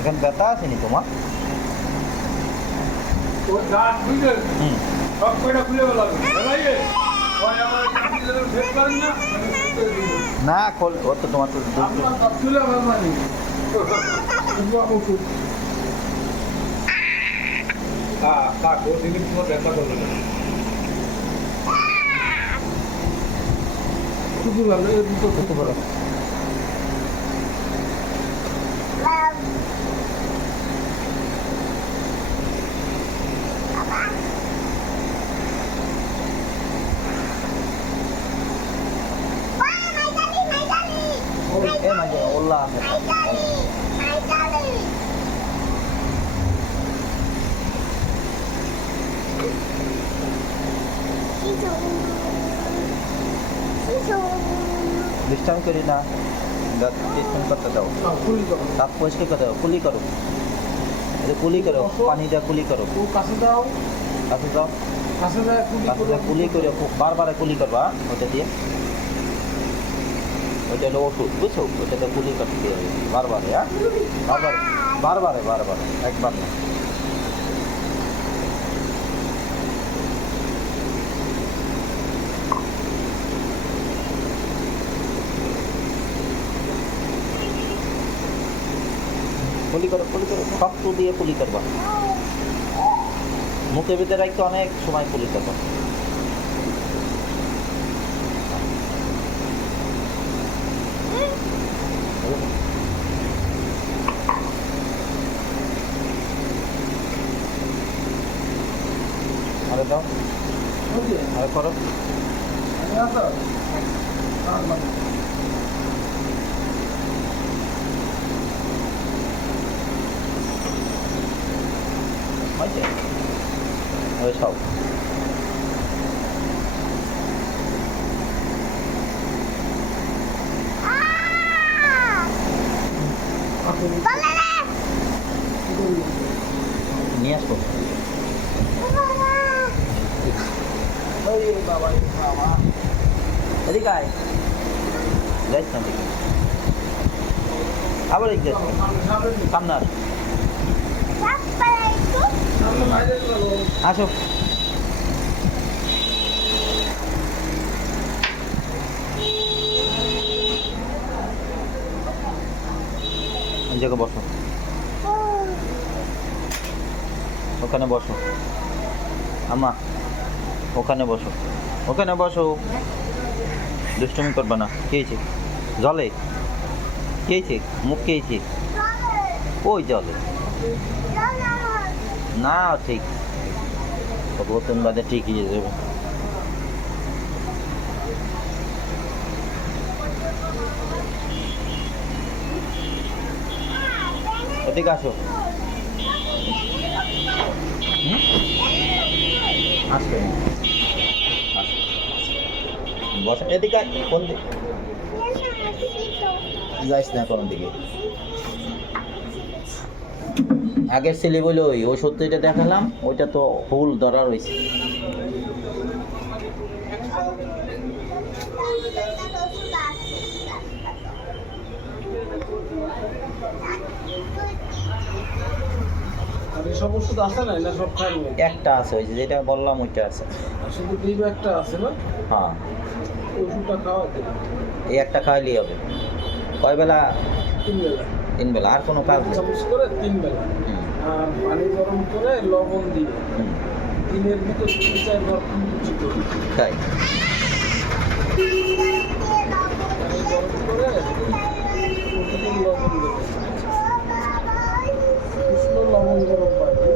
এখন ব্যথা আসেনি তোমার? সব কয়টা খুলে গেল না খোল, ও তো তোমার তো খুলে মানে দেখা করবে না শুধু ভালো দুটো করতে পারো। Eh, maju Allah. डिस्टर्ब करी ना, डिस्टर्ब करते जाओ। आप पोछ के करो, कुली करो। अरे कुली करो, पानी दे कुली करो। কাছে দাও कासे जाओ, কাছে দাও कुली करो, बार बार कुली करवा, ওটা দিয়ে। ওটা হলো ওষুধ, বুঝছো? ওটাতে কুলি করতে হবে বারবার, হ্যাঁ? বারবার, একবার না। কুলি করো, শক্ত দিয়ে কুলি করবা। মুখের ভিতরে রাখতে অনেক সময় কুলি করবা। আরে দাও, আরে করো। হয়েছে? ওই সব নিয়ে আসবো। এদিকে আয়, যাইস না দিকে, আবার এই যাস সামনে আসো। জায়গা বসো, ওখানে বসো আম্মা, ওখানে বসো, ওখানে বসো। দুষ্টুমি করবে না। কে হয়েছে? জলে কে হয়েছে? মুখ কে হয়েছে? ওই জলে না, ঠিক কতক্ষণ বাদে ঠিক হয়ে যাবে। এদিকে আসো, আসবে বসা। এদিকে কোন দিকে যাইস না, কোন দিকে? আগের ছেলে বলে ওই ওষুধ যেটা দেখালাম ওইটা তো হুল ধরা রয়েছে। সব ওষুধ আছে না, না সব খাই একটা আছে, ওই যেটা বললাম ওইটা আছে। শুধু ডিম একটা আছে না? হ্যাঁ, ওষুধটা খাওয়া এই একটা খাইলেই হবে। কয় বেলা? 3 বেলা। 3 বেলা। আর কোনো কাজ নেই। চামচ করে 3 বেলা। আর পানি গরম করে লবণ দিয়ে দিনের ভিতর 3-4 বার কুচি করি। তাই পানি গরম করে প্রতিদিন লবণ দেবে। উষ্ণ লবণ গরম পানি